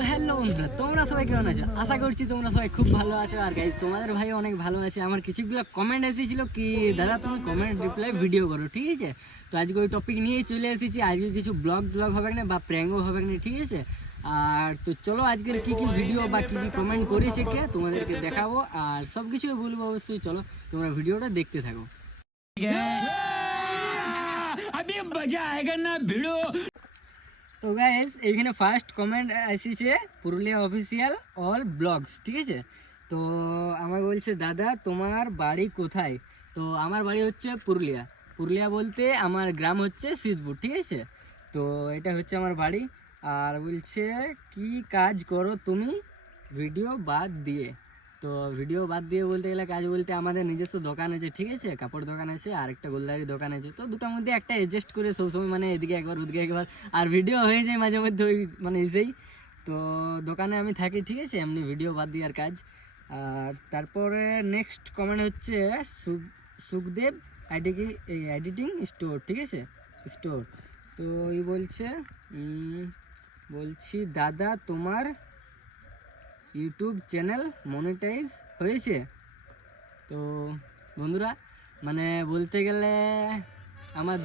তো হ্যালো বন্ধুরা, তোমরা সবাই কেমন আছো? আশা করছি তোমরা সবাই খুব ভালো আছো। আর গাইজ তোমাদের ভাই অনেক ভালো আছে। আমার কিছুগুলো কমেন্ট এসেছিলো কি দাদা তুমি কমেন্ট রিপ্লাই ভিডিও করো, ঠিক আছে? তো আজকে ওই টপিক নিয়েই চলে এসেছি। আজকে কিছু ব্লগ হবে না বা প্র্যাঙ্কও হবে না, ঠিক আছে? আর তো চলো আজকের কী কী ভিডিও বা কী কী কমেন্ট করেছে কে তোমাদেরকে দেখাবো, আর সব কিছুই বলবো অবশ্যই। চলো তোমরা ভিডিওটা দেখতে থাকো। তো গাইস এইখানে ফার্স্ট কমেন্ট এসেছে পুরুলিয়া অফিসিয়াল অল ব্লগস, ঠিক আছে? তো আমাকে বলছে দাদা তোমার বাড়ি কোথায়? তো আমার বাড়ি হচ্ছে পুরুলিয়া। পুরুলিয়া বলতে আমার গ্রাম হচ্ছে সিদ্ধপুর, ঠিক আছে? তো এটা হচ্ছে আমার বাড়ি। আর বলছে কি কাজ করো তুমি ভিডিও বাদ দিয়ে? তো ভিডিও বাদ দিয়ে বলতে গেলে কাজ বলতে আমাদের নিজস্ব দোকান আছে, ঠিক আছে? কাপড় দোকান আছে আর একটা গোলদারি দোকান আছে। তো দুটোর মধ্যে একটা অ্যাডজাস্ট করে সবসময় মানে এদিকে একবার ওদিকে একবার আর ভিডিও হয়ে যায় মাঝে মধ্যে ওই মানে এসেই। তো দোকানে আমি থাকি, ঠিক আছে? এমনি ভিডিও বাদ দিয়ে আর কাজ। আর তারপরে নেক্সট কমেন্ট হচ্ছে সুখদেব এডিটিং স্টোর, ঠিক আছে? স্টোর। তো এই বলছে বলছি দাদা তোমার ইউটিউব চ্যানেল মনিটাইজ হয়েছে? তো বন্ধুরা মানে বলতে গেলে আমার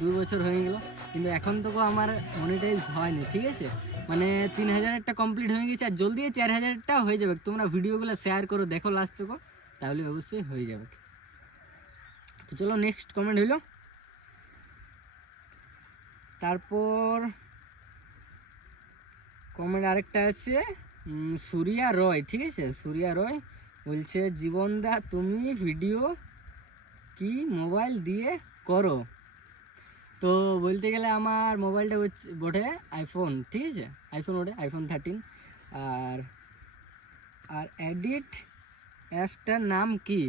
দুই বছর হয়ে গেল, কিন্তু এখন তো আমার মনিটাইজ হয়নি, ঠিক আছে? মানে 3000-টা কমপ্লিট হয়ে গেছে আর জলদি 4000-টা হয়ে যাবে। তোমরা ভিডিওগুলো শেয়ার করো, দেখো লাস্ট থেকে, তাহলে অবশ্যই হয়ে যাবে। তো চলো নেক্সট কমেন্ট হইল। তারপর কমেন্ট আরেকটা আছে সুরিয়া রয়, ঠিক আছে? সুরিয়া রয় বলছে জীবনদা তুমি ভিডিও কি মোবাইল দিয়ে করো? তো বলতে গেলে আমার মোবাইলটা হচ্ছে বটে আইফোন, ঠিক আছে? আইফোন ওঠে আইফোন 13। আর আর এডিট অ্যাপটার নাম কি?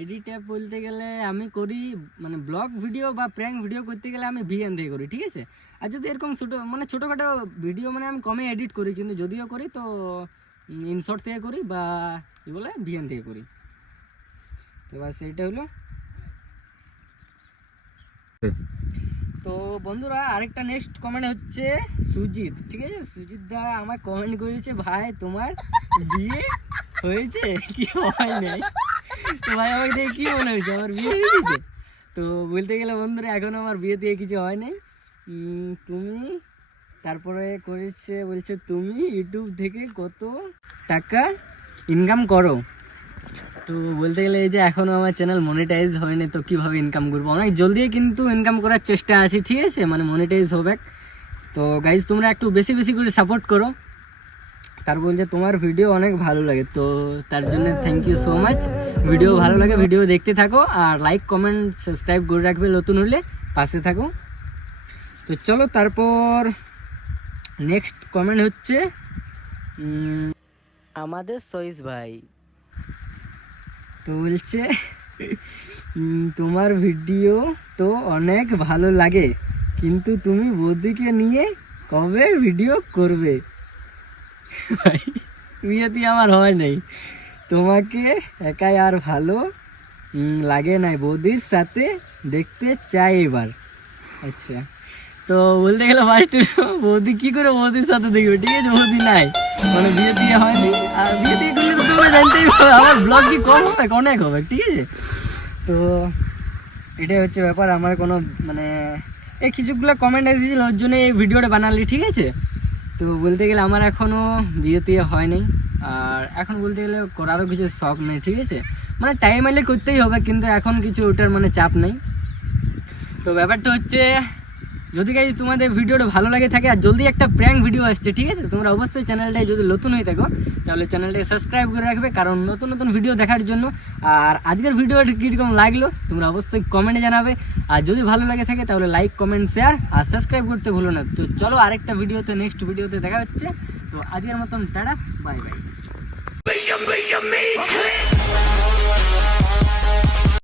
এডিট অ্যাপ বলতে গেলে আমি করি মানে ব্লগ ভিডিও বা প্র্যাঙ্ক ভিডিও করতে গেলে আমি ভিএন থেকে করি, ঠিক আছে? আর যদি এরকম ছোটোখাটো ভিডিও মানে আমি কমে এডিট করি, কিন্তু যদিও করি তো ইনশর্ট থেকে করি বা কী বলে ভিএন থেকে করি। তো বাস এইটা হলো। তো বন্ধুরা আরেকটা নেক্সট কমেন্ট হচ্ছে সুজিত, ঠিক আছে? সুজিত দা আমার কমেন্ট করেছে ভাই তোমার বিয়ে হয়েছে কি হয় নাই? তো ভাই আমাকে দেখে কী মনে হয়েছে আমার বিয়ে হয়ে গেছে? তো বলতে গেলে বন্ধুরা এখন আমার বিয়ে দিয়ে কিছু হয় নাই। তুমি তারপরে করেছে বলছে তুমি ইউটিউব থেকে কত টাকা ইনকাম করো? তো বলতে গেলে এই যে এখনও আমার চ্যানেল মনিটাইজ হয়নি, তো কীভাবে ইনকাম করবো? অনেক জলদি কিন্তু ইনকাম করার চেষ্টা আছে, ঠিক আছে? মানে মনিটাইজ হবে। তো গাইজ তোমরা একটু বেশি বেশি করে সাপোর্ট করো। তার বলছে তোমার ভিডিও অনেক ভালো লাগে, তো তার জন্য thank you so much. Video ভালো লাগে ভিডিও দেখতে থাকো আর লাইক কমেন্ট সাবস্ক্রাইব করে রাখবে, নতুন হলে পাশে থাকো। তো চলো তারপর নেক্সট কমেন্ট হচ্ছে আমাদের সইস ভাই। তো বলছে তোমার ভিডিও তো অনেক ভালো লাগে, কিন্তু তুমি বৌদিকে নিয়ে কবে ভিডিও করবে? ভাই বিয়েতে আমার হয় নাই, তোমাকে একাই আর ভালো লাগে নাই, বৌদির সাথে দেখতে চাই এবার। আচ্ছা, তো বলতে গেলে ফার্স্ট বৌদি কী করে বৌদির সাথে দেখবে, ঠিক আছে? বৌদি নাই মানে বিয়ে দিয়ে হয়নি। আর বিয়ে দিয়ে করলে তো তোমরা জানতেই আমার ব্লগ কি কম হবে, অনেক হবে, ঠিক আছে? তো এটাই হচ্ছে ব্যাপার। আমার কোনো মানে এই কিছুগুলো কমেন্ট এসেছিল ওর জন্য এই ভিডিওটা বানালি, ঠিক আছে? তো বলতে গেলে আমার এখনও বিয়ে টিয়ে হয়নি, আর এখন বলতে গেলে করারও কিছু শখ নেই, ঠিক আছে? মানে টাইম এলে করতেই হবে, কিন্তু এখন কিছু ওটার মানে চাপ নেই। তো ব্যাপারটা হচ্ছে যদি গাইজ তোমাদের ভিডিওটা ভালো লাগে থাকে আর জলদি একটা প্র্যাঙ্ক ভিডিও আসছে, ঠিক আছে? তোমরা অবশ্যই চ্যানেলটায় যদি নতুন হয়ে থাকো তাহলে চ্যানেলটাকে সাবস্ক্রাইব করে রাখবে, কারণ নতুন নতুন ভিডিও দেখার জন্য। আর আজকের ভিডিওটা কীরকম লাগলো তোমরা অবশ্যই কমেন্টে জানাবে, আর যদি ভালো লাগে থাকে তাহলে লাইক কমেন্ট শেয়ার আর সাবস্ক্রাইব করতে ভুলো না। তো চলো আরেকটা ভিডিওতে নেক্সট ভিডিওতে দেখা হচ্ছে। তো আজকের মতন টাটা, বাই বাই।